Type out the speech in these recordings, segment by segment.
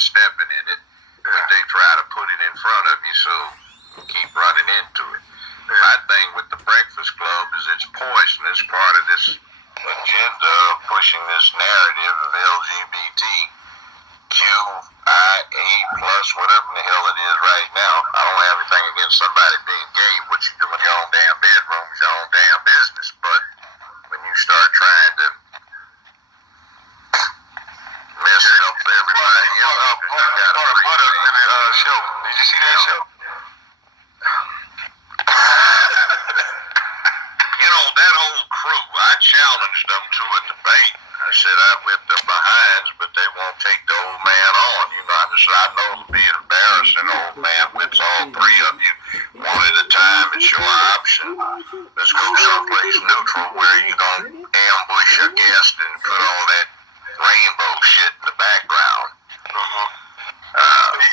stepping in it, but they try to put it in front of you, so you keep running into it. My thing with the Breakfast Club is it's poisonous, part of this agenda of pushing this narrative of LGBTQIA plus, whatever the hell it is right now. I don't have anything against somebody being gay. What you do in your own damn bedroom is your own damn business. But when you start trying to mess it up for everybody else, what a show. Did you see that show? That whole crew, I challenged them to a debate. I said I'd whip their behinds, but they won't take the old man on. I know it'll be embarrassing. The old man whips all three of you one at a time. It's your option. Let's go someplace neutral where you don't ambush your guest and put all that rainbow shit in the background.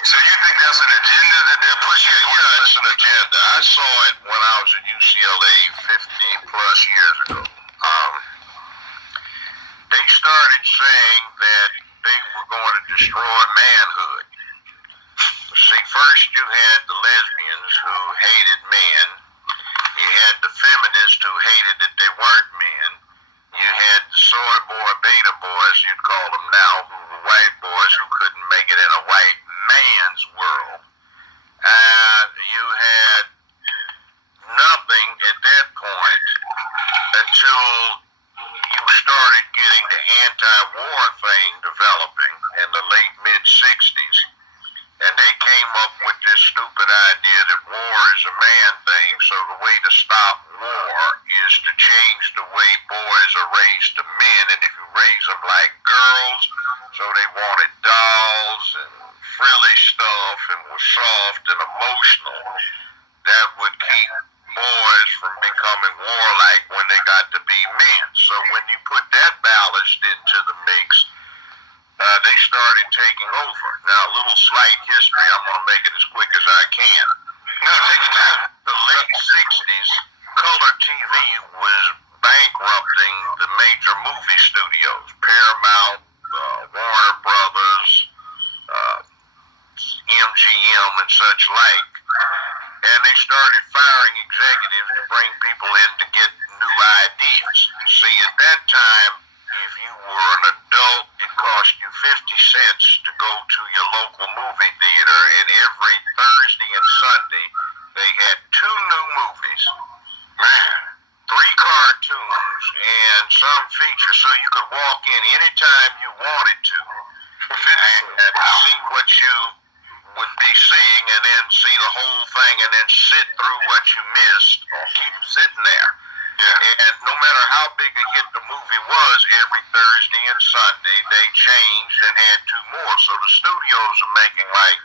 So you think that's an agenda that they're pushing? Yeah, it's an agenda. I saw it when I was at UCLA 15 plus years ago. They started saying that they were going to destroy manhood. See, first you had the lesbians who hated men. You had the feminists who hated that they weren't men. You had the soy boy, beta boys, you'd call them now, who were white boys who couldn't make it in a white man's world. You had nothing at that point until you started getting the anti-war thing developing in the late mid-60s. And they came up with this stupid idea that war is a man thing, so the way to stop war is to change the way boys are raised to men, and if you raise them like girls, so they wanted dolls and frilly stuff and were soft and emotional, that would keep boys from becoming warlike when they got to be men. So when you put that ballast into the mix, they started taking over. Now, a little slight history. I'm going to make it as quick as I can. No, take your time. The late 60s, color TV was bankrupting the major movie studios, Paramount, Warner Brothers, MGM, and such like. And they started firing executives to bring people in to get new ideas. See, at that time, if you were an adult, it cost you 50 cents to go to your local movie theater, and every Thursday and Sunday, they had 2 new movies, 3 cartoons, and some features, so you could walk in anytime you wanted to and see what you would be seeing, and then see the whole thing, and then sit through what you missed, or keep sitting there. Yeah. And no matter how big a hit the movie was, every Thursday and Sunday, they changed and had 2 more. So the studios are making like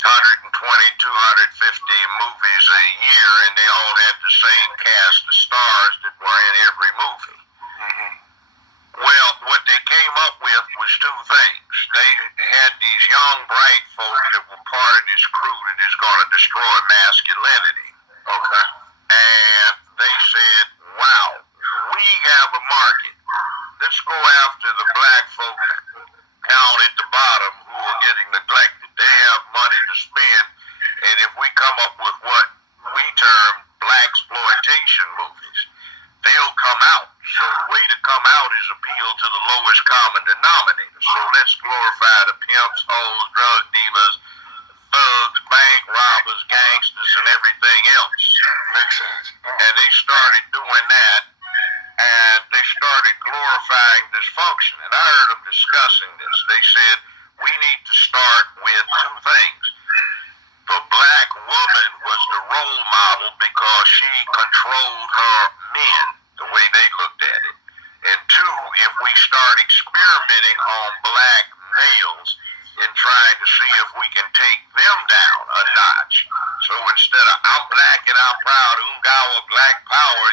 120, 250 movies a year, and they all had the same cast of stars that were in every movie. Well, what they came up with was 2 things. They had these young, bright folk that were part of this crew that is going to destroy masculinity. Okay. And they said, wow, we have a market. Let's go after the black folk down at the bottom who are getting neglected. They have money to spend, and if we come up with what we term black exploitation movies, they'll come out. So the way to come out is appeal to the lowest common denominator. So let's glorify the pimps, hoes, drug dealers, thugs, bank robbers, gangsters, and everything else. Makes sense. And they started doing that, and they started glorifying dysfunction. And I heard them discussing this. They said, we need to start with 2 things. The black woman was the role model because she controlled her men, the way they looked at it. And 2, if we start experimenting on black males and trying to see if we can take them down a notch. So instead of I'm black and I'm proud, Ungawa black power,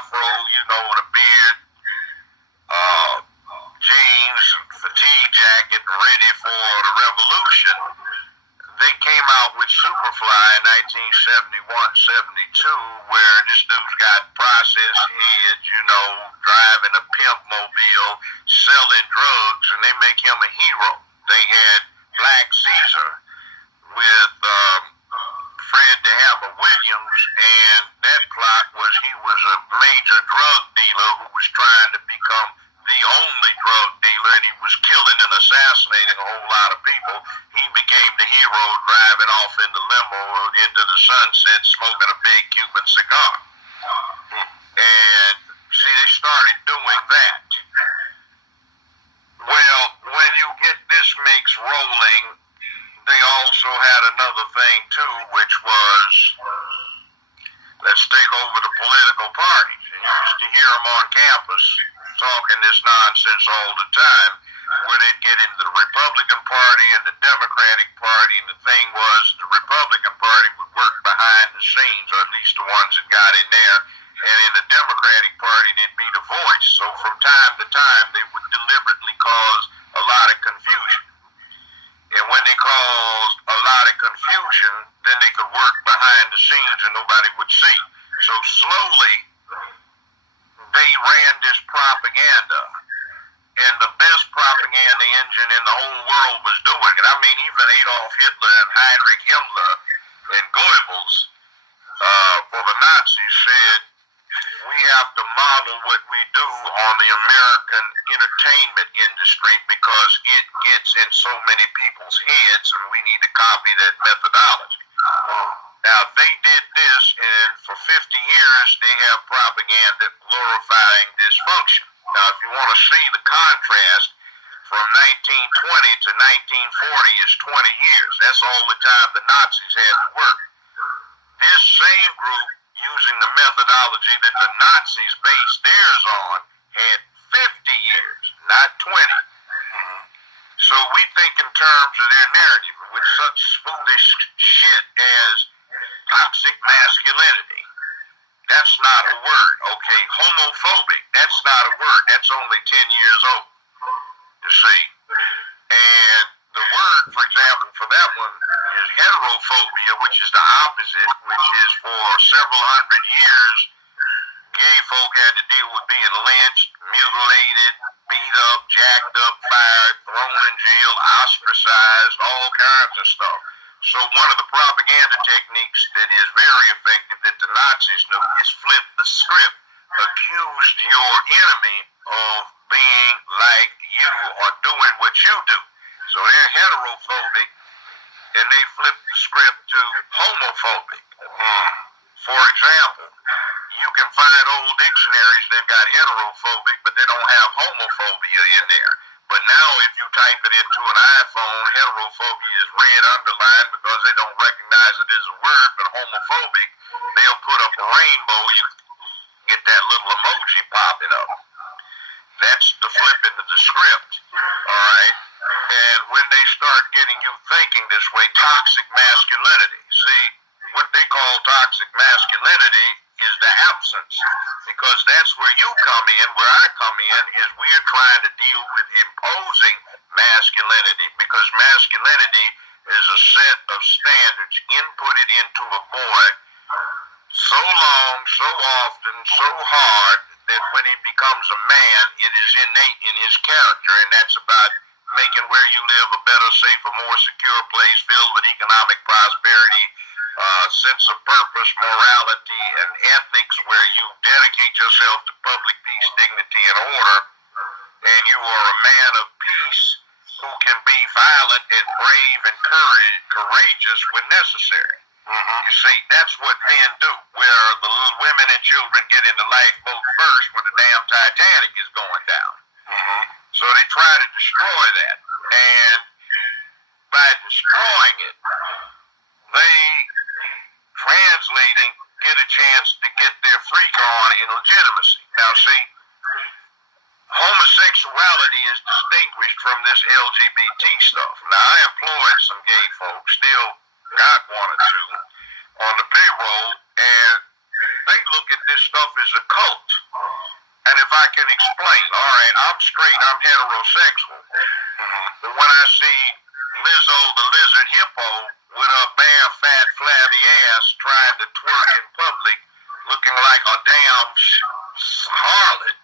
afro, with a beard, jeans, fatigue jacket, ready for the revolution, they came out with Superfly in 1971-72, where this dude's got processed heads, you know, driving a pimp mobile, selling drugs, and they make him a hero. They had Black Caesar with Fred the Hammer Williams, and that plot was he was a major drug dealer who was trying to become the only drug dealer, and he was killing and assassinating a whole lot of people. He became the hero, driving off in the limo into the sunset, smoking a big Cuban cigar. And see, they started doing that. Well, when you get this mix rolling, they also had another thing too, which was, let's take over the political parties. And you used to hear them on campus talking this nonsense all the time, where they'd get into the Republican Party and the Democratic Party, and the thing was the Republican Party would work behind the scenes, or at least the ones that got in there, and in the Democratic Party they'd be the voice. So from time to time they would deliberately cause a lot of confusion. And when they caused a lot of confusion, then they could work behind the scenes and nobody would see. So slowly, they ran this propaganda. And the best propaganda engine in the whole world was doing it. I mean, even Adolf Hitler and Heinrich Himmler and Goebbels for the Nazis said, we have to model what we do on the American entertainment industry because it gets in so many people's heads, and we need to copy that methodology. Now, they did this, and for 50 years, they have propaganda glorifying dysfunction. Now, if you want to see the contrast, from 1920 to 1940 is 20 years. That's all the time the Nazis had to work. This same group, using the methodology that the Nazis based theirs on, had 50 years, not 20. So we think in terms of their narrative with such foolish shit as toxic masculinity. That's not a word. Okay, homophobic, that's not a word. That's only 10 years old, you see. And the word, for example, for that one is heterophobia, which is the opposite, which is for several hundred years, gay folk had to deal with being lynched, mutilated, beat up, jacked up, fired, thrown in jail, ostracized, all kinds of stuff. So one of the propaganda techniques that is very effective that the Nazis knew is flip the script. Accuse your enemy of being like you or doing what you do. So they're heterophobic, and they flip the script to homophobic. For example, you can find old dictionaries that got heterophobic, but they don't have homophobia in there. But now if you type it into an iPhone, heterophobia is red underlined because they don't recognize it as a word, but homophobic, they'll put up a rainbow, you get that little emoji popping up. That's the flipping of the script, all right? And when they start getting you thinking this way, toxic masculinity. See, what they call toxic masculinity is the absence, because that's where you come in, where I come in, is we're trying to deal with imposing masculinity, because masculinity is a set of standards inputted into a boy so long, so often, so hard, that when he becomes a man, it is innate in his character, and that's about making where you live a better, safer, more secure place filled with economic prosperity, sense of purpose, morality, and ethics, where you dedicate yourself to public peace, dignity, and order, and you are a man of peace who can be violent and brave and courageous when necessary. You see, that's what men do, where the little women and children get in the lifeboat first when the damn Titanic is going down. So they try to destroy that, and by destroying it, they translating get a chance to get their freak on in legitimacy. Now see, homosexuality is distinguished from this LGBT stuff. Now I employed some gay folks, still got one or two on the payroll, and they look at this stuff as a cult. And if I can explain, all right, I'm straight, I'm heterosexual, but when I see Lizzo the lizard hippo with her bare, fat, flabby ass trying to twerk in public looking like a damn harlot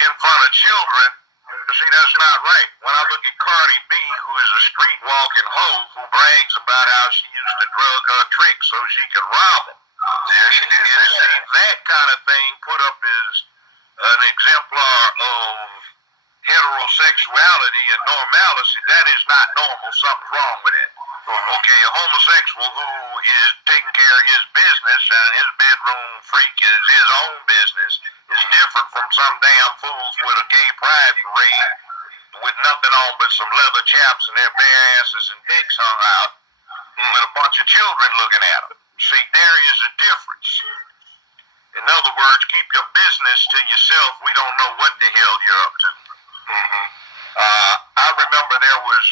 in front of children. See, that's not right. When I look at Cardi B, who is a street walking hoe who brags about how she used to drug her tricks so she could rob them. Yeah, she did. And see, that kind of thing put up as an exemplar of heterosexuality and normalcy. That is not normal. Something's wrong with it. Okay, a homosexual who is taking care of his business and his bedroom freak is his own business is different from some damn fools with a gay pride parade with nothing on but some leather chaps and their bare asses and dicks hung out with a bunch of children looking at them. See, there is a difference. In other words, keep your business to yourself. We don't know what the hell you're up to. I remember there was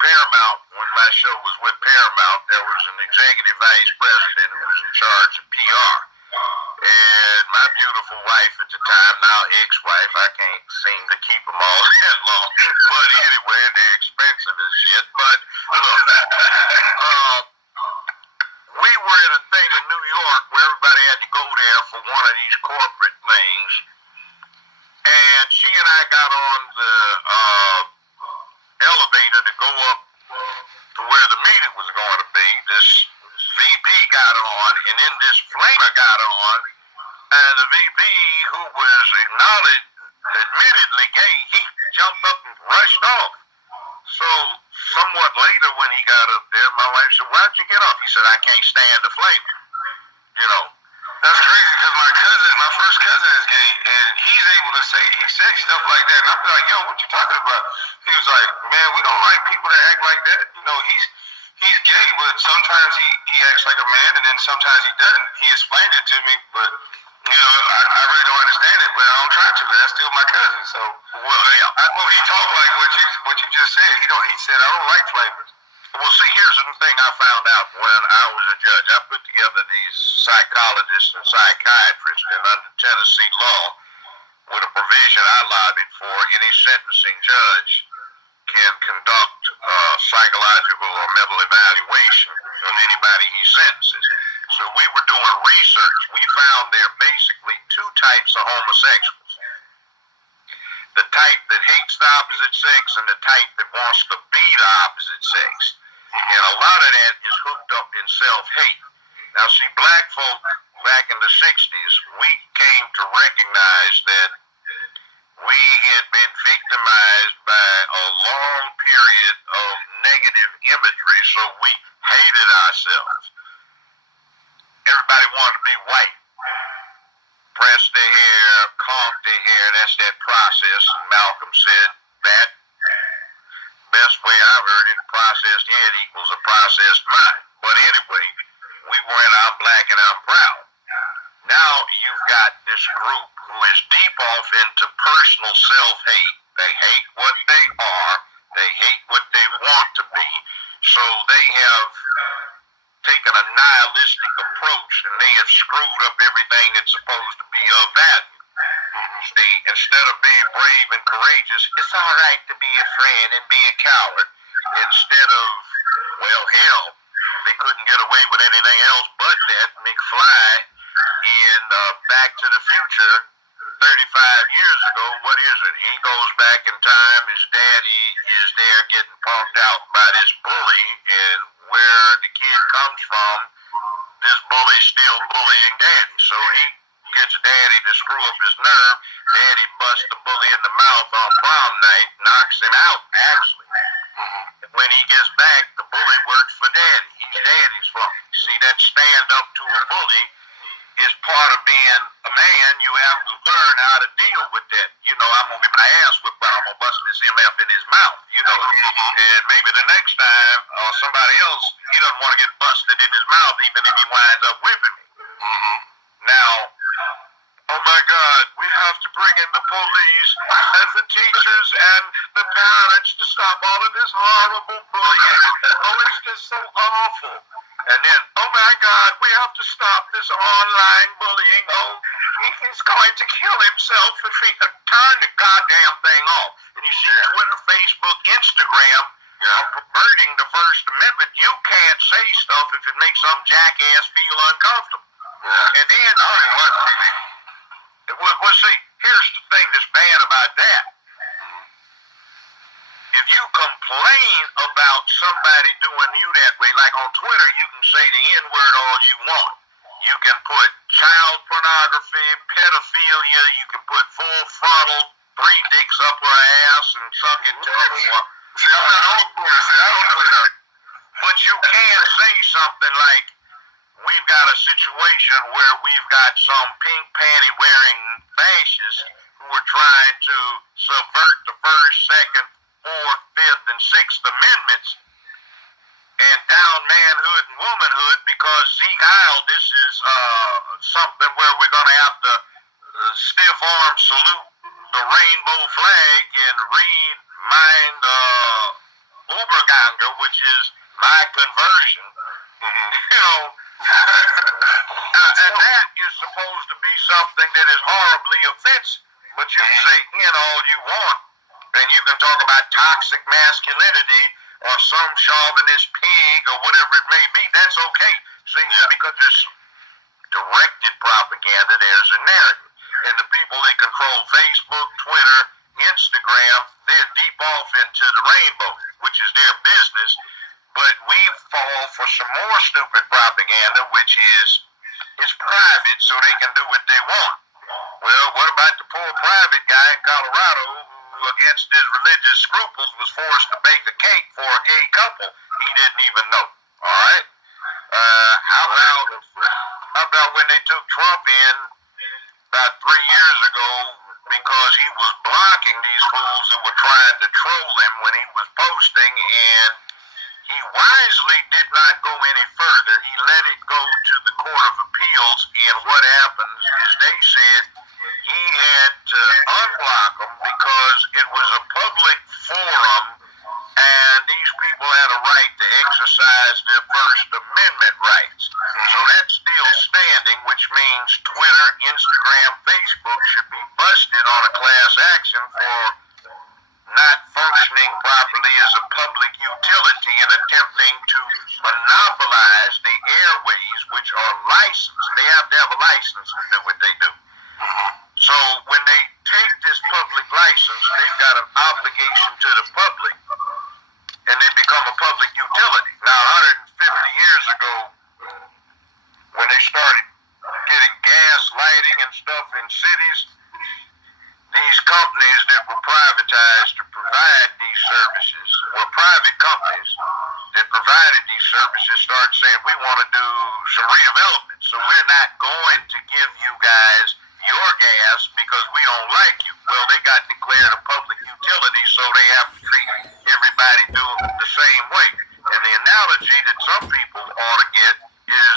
Paramount, when my show was with Paramount, there was an executive vice president who was in charge of PR. And my beautiful wife at the time, now ex-wife, I can't seem to keep them all that long. But anyway, they're expensive as shit. But look, we were at a thing in New York where everybody had to go there for one of these corporate things. And she and I got on the elevator to go up to where the meeting was going to be. This VP got on, and then this flamer got on, and the VP, who was admittedly gay, he jumped up and rushed off. So somewhat later when he got up there, my wife said, "Why'd you get off?" He said, "I can't stand the flamer." You know. That's crazy because my first cousin is gay, and he's able to he says stuff like that, and I'm like, "Yo, what you talking about?" He was like, "Man, we don't like people that act like that. You know, he's gay, but sometimes he acts like a man, and then sometimes he doesn't." He explained it to me, but you know, I really don't understand it, but I don't try to. That's still my cousin. So, well, yeah, I know he talked like what you just said. He said, "I don't like flavors." Well, see, here's the thing I found out when I was a judge. I put together these psychologists and psychiatrists, and under Tennessee law, with a provision I lobbied for, any sentencing judge can conduct psychological or mental evaluation of anybody he sentences. So we were doing research. We found there are basically two types of homosexuals. The type that hates the opposite sex and the type that wants to be the opposite sex. And a lot of that is hooked up in self-hate. Now, see, black folk back in the 60s, we came to recognize that we had been victimized by a long period of negative imagery, so we hated ourselves. Everybody wanted to be white. Press their hair, comb their hair, that's that process. And Malcolm said that best way I've heard it, processed head equals a processed mind. But anyway, we went, I'm black and I'm proud. Now you've got this group who is deep off into personal self-hate. They hate what they are. They hate what they want to be. So they have taken a nihilistic approach, and they have screwed up everything that's supposed to be of value. See, instead of being brave and courageous, it's all right to be a friend and be a coward. Instead of, well, hell, they couldn't get away with anything else but that. McFly in Back to the Future, 35 years ago, what is it? He goes back in time, his daddy is there getting punked out by this bully, and where the kid comes from, this bully's still bullying daddy. So he gets daddy to screw up his nerve. Daddy busts the bully in the mouth on prom night, knocks him out, actually. When he gets back, the bully works for daddy. He's daddy's fault. See, that stand up to a bully is part of being a man. You have to learn how to deal with that. You know, I'm going to get my ass whipped, but I'm going to bust this MF in his mouth, you know. And maybe the next time, somebody else, he doesn't want to get busted in his mouth, even if he winds up whipping me. Now, oh my God, we have to bring in the police and the teachers and the parents to stop all of this horrible bullying. Oh, it's just so awful. And then, oh my God, we have to stop this online bullying. Oh, he's going to kill himself if he can turn the goddamn thing off. And you see Twitter, Facebook, Instagram perverting the First Amendment. You can't say stuff if it makes some jackass feel uncomfortable. And then, well, see, here's the thing that's bad about that. If you complain about somebody doing you that way, like on Twitter, you can say the N-word all you want. You can put child pornography, pedophilia, you can put full throttle, 3 dicks up her ass and suck it to her. See, I'm not on Twitter. See, I don't know that. But you can't say something like, we've got a situation where we've got some pink panty wearing fascists who are trying to subvert the First, Second, Fourth, Fifth, and Sixth Amendments and down manhood and womanhood because Zeke Isle, this is something where we're going to have to stiff arm salute the rainbow flag and read mein Überganger, which is my conversion. You know, and that is supposed to be something that is horribly offensive. But you can say in all you want, and you can talk about toxic masculinity or some chauvinist pig or whatever it may be. That's okay. See, because it's directed propaganda, there's a narrative. And the people that control Facebook, Twitter, Instagram, they're deep off into the rainbow, which is their business. But we fall for some more stupid propaganda, which is private, so they can do what they want. Well, what about the poor private guy in Colorado who, against his religious scruples, was forced to bake a cake for a gay couple he didn't even know? All right. How about when they took Trump in about 3 years ago because he was blocking these fools that were trying to troll him when he was posting, and he wisely did not go any further. He let it go to the Court of Appeals, and what happens is they said he had to unblock them because it was a public forum and these people had a right to exercise their First Amendment rights. So that's still standing, which means Twitter, Instagram, Facebook should be busted on a class action for not functioning properly as a public utility and attempting to monopolize the airways, which are licensed. They have to have a license to do what they do. So when they take this public license, they've got an obligation to the public, and they become a public utility. Now, 150 years ago, when they started getting gas lighting and stuff in cities, these companies that were privatized to provide these services were private companies that provided these services started saying, we want to do some redevelopment, so we're not going to give you guys your gas because we don't like you. Well, they got declared a public utility, so they have to treat everybody the same way. And the analogy that some people ought to get is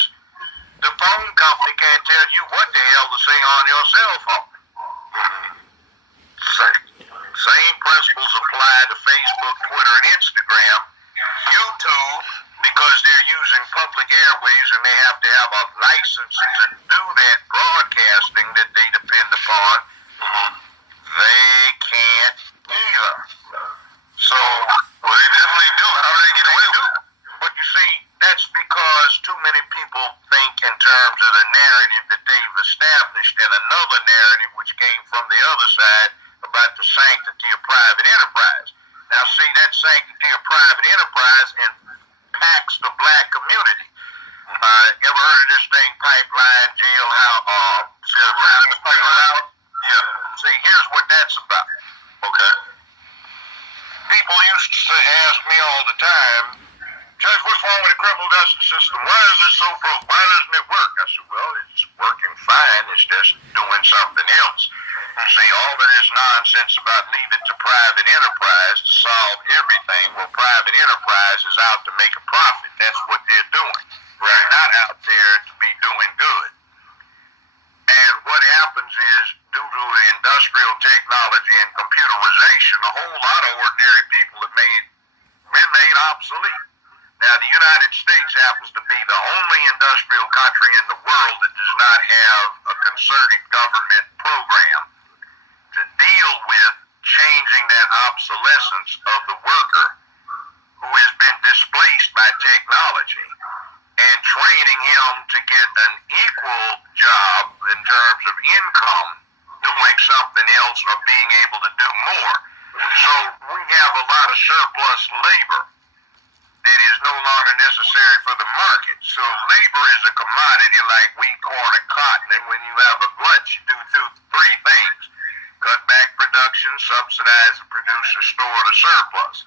the phone company can't tell you what the hell to say on your cell phone. Same principles apply to Facebook, Twitter, and Instagram. YouTube, because they're using public airways and they have to have a license to do that broadcasting that they depend upon, they can't either. So, well, they definitely do. How do they get away with it? But you see, that's because too many people think in terms of the narrative that they've established and another narrative which came from the other side about the sanctity of private enterprise. Now, see, that sanctity of private enterprise impacts the black community. Ever heard of this thing, pipeline, jailhouse, pipeline? Yeah. See, here's what that's about. Okay. People used to ask me all the time, Judge, what's wrong with the criminal justice system? Why is it so broke? Why doesn't it work? I said, well, it's working fine. It's just doing something else. See, all of this nonsense about leave it to private enterprise to solve everything, well, private enterprise is out to make a profit. That's what they're doing. They're not out there to be doing good. And what happens is, due to the industrial technology and computerization, a whole lot of ordinary people have been made obsolete. Now, the United States happens to be the only industrial country in the world that does not have a concerted government program to deal with changing that obsolescence of the worker who has been displaced by technology and training him to get an equal job in terms of income, doing something else or being able to do more. So we have a lot of surplus labor that is no longer necessary for the market. So labor is a commodity like wheat, corn, and cotton. And when you have a glut, you do three things: cut back production, subsidize the producer, store the surplus.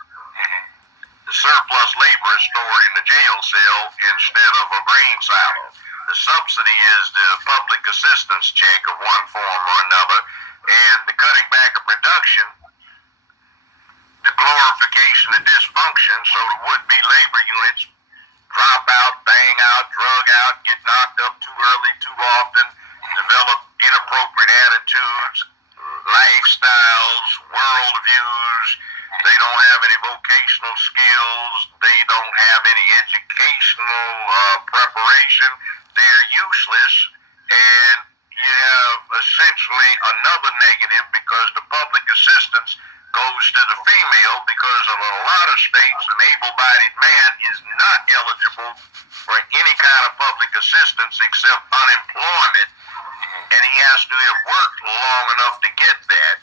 The surplus labor is stored in the jail cell instead of a grain silo. The subsidy is the public assistance check of one form or another, and the cutting back of production, the glorification of dysfunction, so the would-be labor units drop out, bang out, drug out, get knocked up too early, too often, develop inappropriate attitudes, lifestyles, worldviews. They don't have any vocational skills. They don't have any educational preparation. They're useless, and you have essentially another negative because the public assistance goes to the female, because in a lot of states an able-bodied man is not eligible for any kind of public assistance except unemployment, and he has to have worked long enough to get that,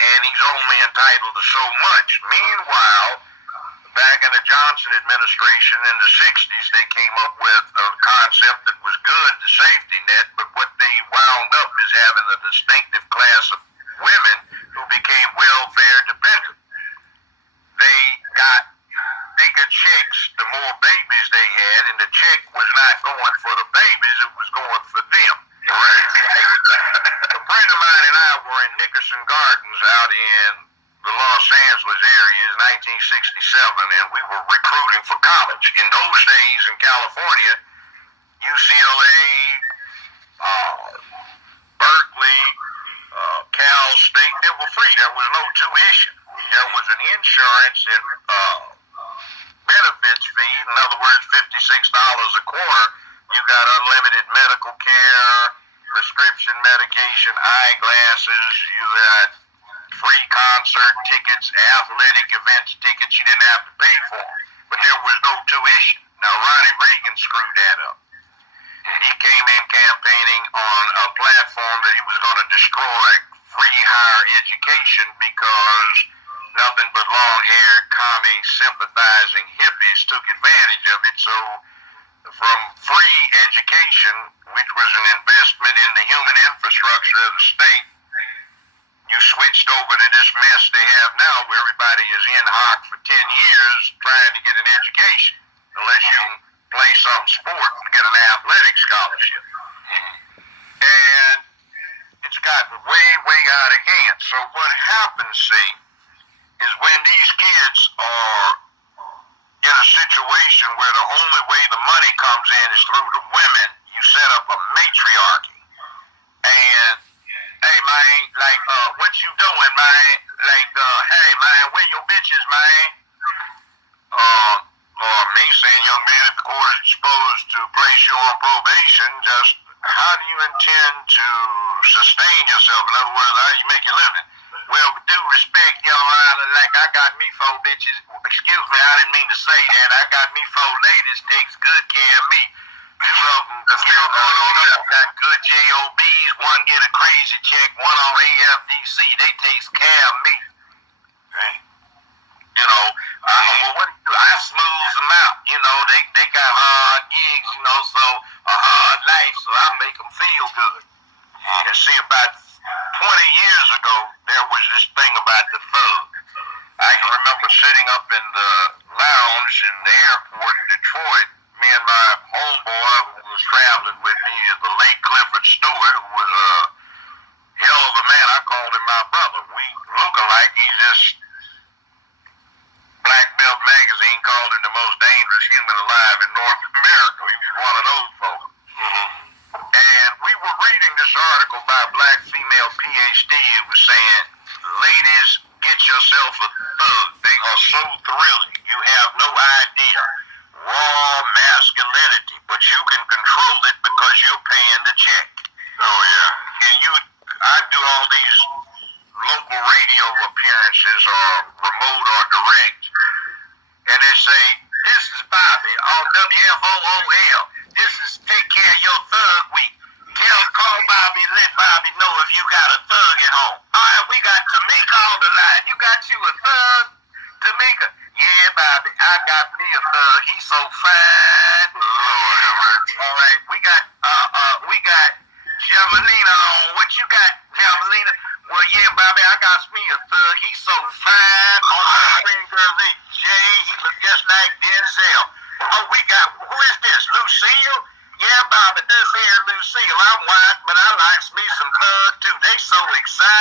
and he's only entitled to so much. Meanwhile, back in the Johnson administration in the 60s, they came up with a concept that was good, the safety net, but what they wound up is having a distinctive class of women who became welfare dependent. They got bigger checks the more babies they had, and the check was not going for the babies, it was going for them. Right. A friend of mine and I were in Nickerson Gardens out in the Los Angeles area in 1967, and we were recruiting for college. In those days in California, UCLA, Berkeley, Cal State, they were free. There was no tuition. There was an insurance and benefits fee. In other words, $56 a quarter. You got unlimited medical care, prescription medication, eyeglasses. You had free concert tickets, athletic events tickets. You didn't have to pay for, but there was no tuition. Now, Ronnie Reagan screwed that up. He came in campaigning on a platform that he was going to destroy free higher education because nothing but long-haired, commie, sympathizing hippies took advantage of it. So from free education, which was an investment in the human infrastructure of the state, you switched over to this mess they have now where everybody is in hock for 10 years trying to get an education, unless you play some sport and get an athletic scholarship. And it's gotten way, way out of hand. So what happens, see, is when these kids are in a situation where the only way the money comes in is through the women, you set up a matriarchy. And, hey, man, like, what you doing, man? Like, hey, man, where your bitches, man? Or me saying, young man, if the court is disposed to place you on probation, just how do you intend to sustain yourself? In other words, how do you make your living? Well, with due respect, young man, like I got me 4 bitches. Excuse me, I didn't mean to say that. I got me 4 ladies, takes good care of me. 2 of them got good JOBs. 1 get a crazy check, 1 on AFDC. They takes care of me. Hey. You know, well, what do you do? I smooth them out. You know, they got hard gigs, you know, so a hard life, so I make them feel good. And see, about 20 years ago, there was this thing about the thug. I can remember sitting up in the lounge in the airport in Detroit, me and my homeboy who was traveling with me, the late Clifford Stewart, who was a hell of a man. I called him my brother. We look alike. He just... Black Belt Magazine called him the most dangerous human alive in North America. He was one of those folks. And we were reading this article by a black female PhD who was saying, ladies, get yourself a thug. They are so thrilling. You have no idea. Raw masculinity, but you can control it because you're paying the check. Oh, yeah. And I do all these local radio appearances or remote or direct, and they say, "This is Bobby on WFOOL. This is Take Care of Your Thug Week. Call Bobby, let Bobby know if you got a thug at home." All right, we got Tamika on the line. You got you a thug, Tamika? Yeah, Bobby, I got me a thug. He's so fine. Lord have mercy. All right, we got Jamalina on. What you got, Jamalina? Well, yeah, Bobby, I got me a thug. He's so fine. On the screen, girl, Jay, he look just like Denzel. Oh, we got, who is this, Lucille? Yeah, Bobby, this here Lucille. I'm white, but I likes me some thug too. They so excited.